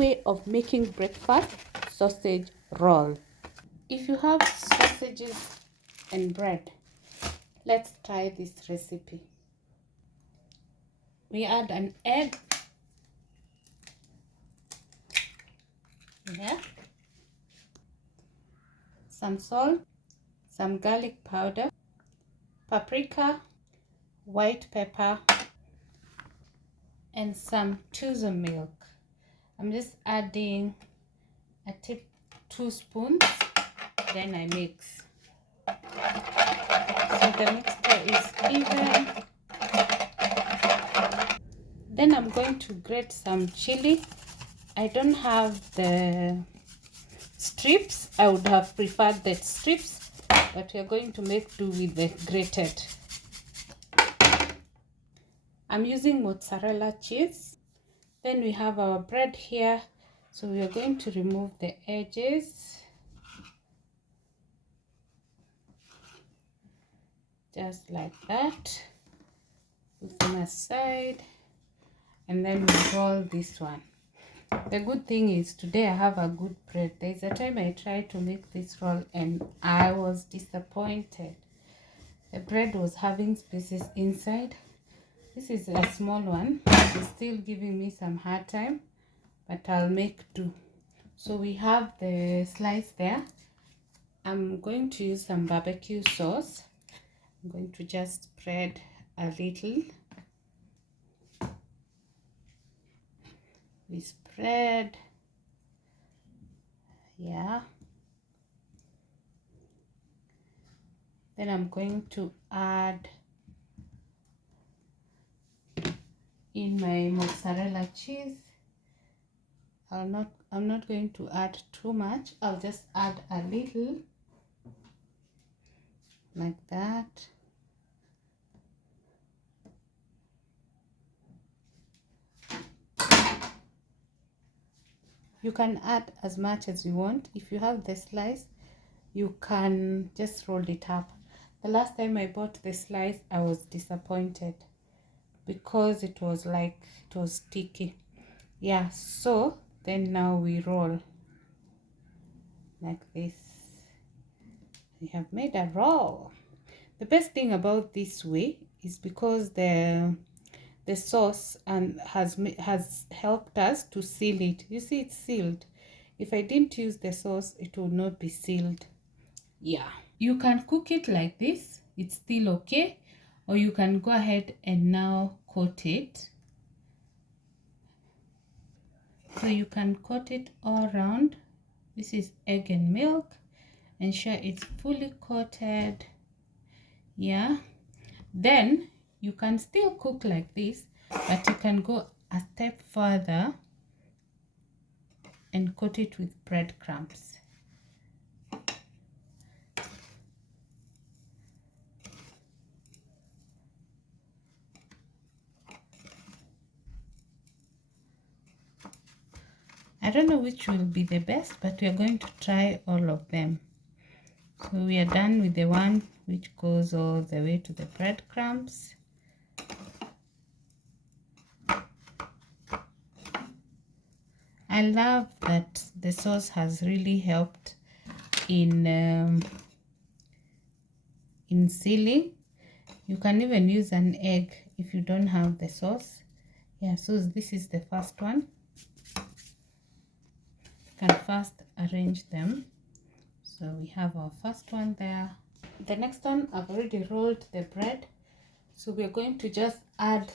way of making breakfast sausage roll. If you have sausages and bread, let's try this recipe. We add an egg, some salt, some garlic powder, paprika, white pepper, and some Tuzo milk. I'm just adding 2 spoons, then I mix. So the mixture is even. Then I'm going to grate some chili. I don't have the strips. I would have preferred the strips, but we're going to make do with the grated. I'm using mozzarella cheese. Then we have our bread here, so we are going to remove the edges, just like that. Put them aside, and then we roll this one. The good thing is today I have a good bread. There's a time I tried to make this roll and I was disappointed. The bread was having spaces inside. This is a small one. It's still giving me some hard time, but I'll make do. So we have the slice there. I'm going to use some barbecue sauce. I'm going to just spread a little. We spread, yeah. Then I'm going to add in my mozzarella cheese. I'm not going to add too much. I'll just add a little, like that. You can add as much as you want. If you have the slice, you can just roll it up. The last time I bought the slice, I was disappointed because it was sticky. Yeah, so then now we roll like this. We have made a roll. The best thing about this way is because the sauce has helped us to seal it. You see, it's sealed. If I didn't use the sauce, it would not be sealed. Yeah, you can cook it like this, it's still okay, or you can go ahead and now coat it. So you can coat it all around. This is egg and milk. Ensure it's fully coated. Yeah, then you can still cook like this, but you can go a step further and coat it with breadcrumbs. I don't know which will be the best, but we are going to try all of them. So we are done with the one which goes all the way to the breadcrumbs. I love that the sauce has really helped in sealing. You can even use an egg if you don't have the sauce. Yeah, so this is the first one. You can first arrange them. So we have our first one there. The next one, I've already rolled the bread. So we're going to just add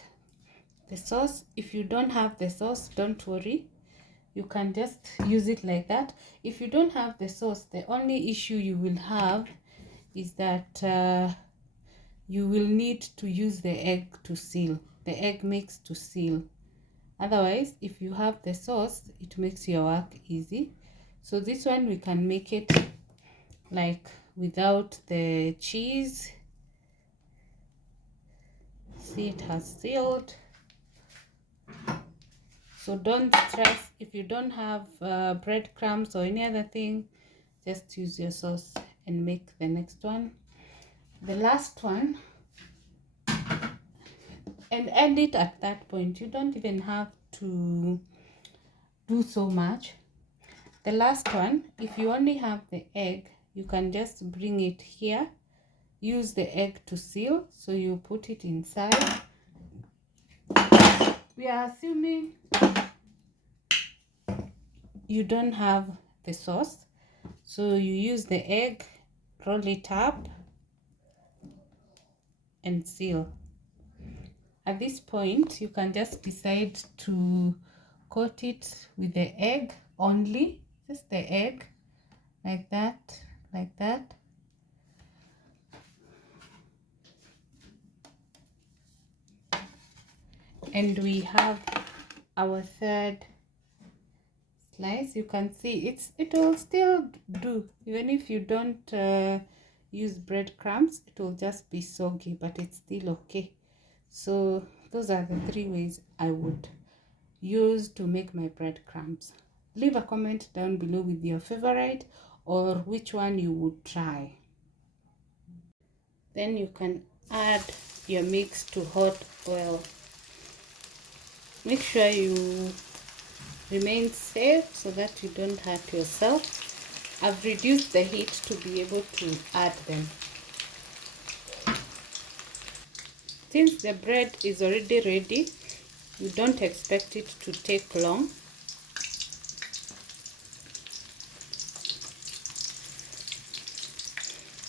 the sauce. If you don't have the sauce, don't worry. You can just use it like that. If you don't have the sauce, the only issue you will have is that you will need to use the egg to seal. The egg mix to seal. Otherwise, if you have the sauce, it makes your work easy. So this one we can make it like without the cheese. See, it has sealed. So don't stress if you don't have breadcrumbs or any other thing. Just use your sauce and make the next one. The last one, and end it at that point. You don't even have to do so much. The last one, if you only have the egg, you can just bring it here, use the egg to seal, so you put it inside. We are assuming you don't have the sauce, so you use the egg, roll it up and seal. At this point, you can just decide to coat it with the egg only, just the egg, like that, like that. And we have our third slice. You can see it will still do, even if you don't use breadcrumbs, it will just be soggy, but it's still okay. So those are the 3 ways I would use to make my breadcrumbs. Leave a comment down below with your favorite or which one you would try. Then you can add your mix to hot oil. Make sure you remain safe so that you don't hurt yourself. I've reduced the heat to be able to add them. Since the bread is already ready, you don't expect it to take long.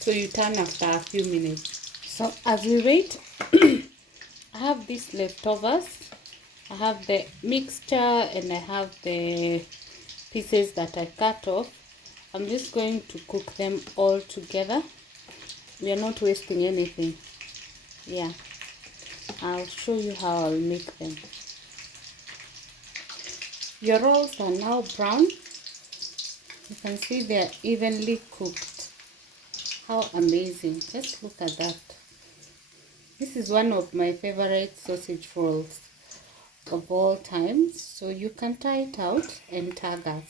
So you turn after a few minutes. So as we wait, I have these leftovers. I have the mixture and I have the pieces that I cut off. I'm just going to cook them all together. We are not wasting anything. Yeah, I'll show you how I'll make them. Your rolls are now brown. You can see they are evenly cooked. How amazing. Just look at that. This is one of my favorite sausage rolls of all times. So you can try it out and tag us.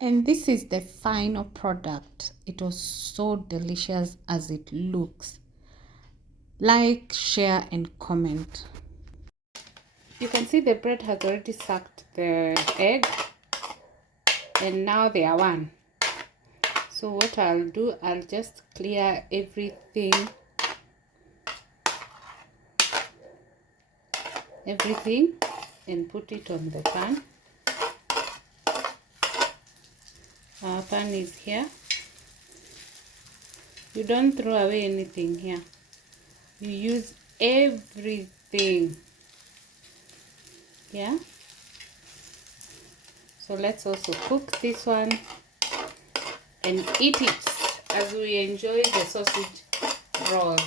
And this is the final product. It was so delicious as it looks. Like, share and comment. You can see the bread has already sucked the egg and now they are one. So what I'll do, I'll just clear everything and put it on the pan. Our pan is here. You don't throw away anything here. You use everything. Yeah. So let's also cook this one and eat it as we enjoy the sausage roll.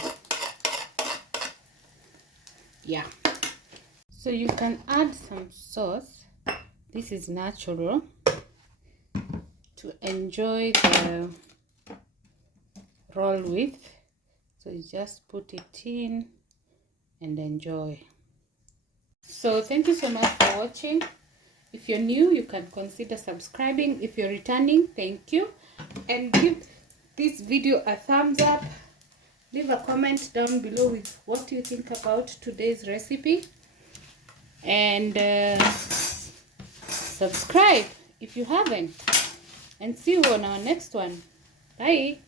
Yeah. So you can add some sauce. This is natural, to enjoy the roll with. So you just put it in and enjoy. So thank you so much for watching. If you're new, you can consider subscribing. If you're returning, thank you. And give this video a thumbs up. Leave a comment down below with what you think about today's recipe. And subscribe if you haven't. And see you on our next one. Bye.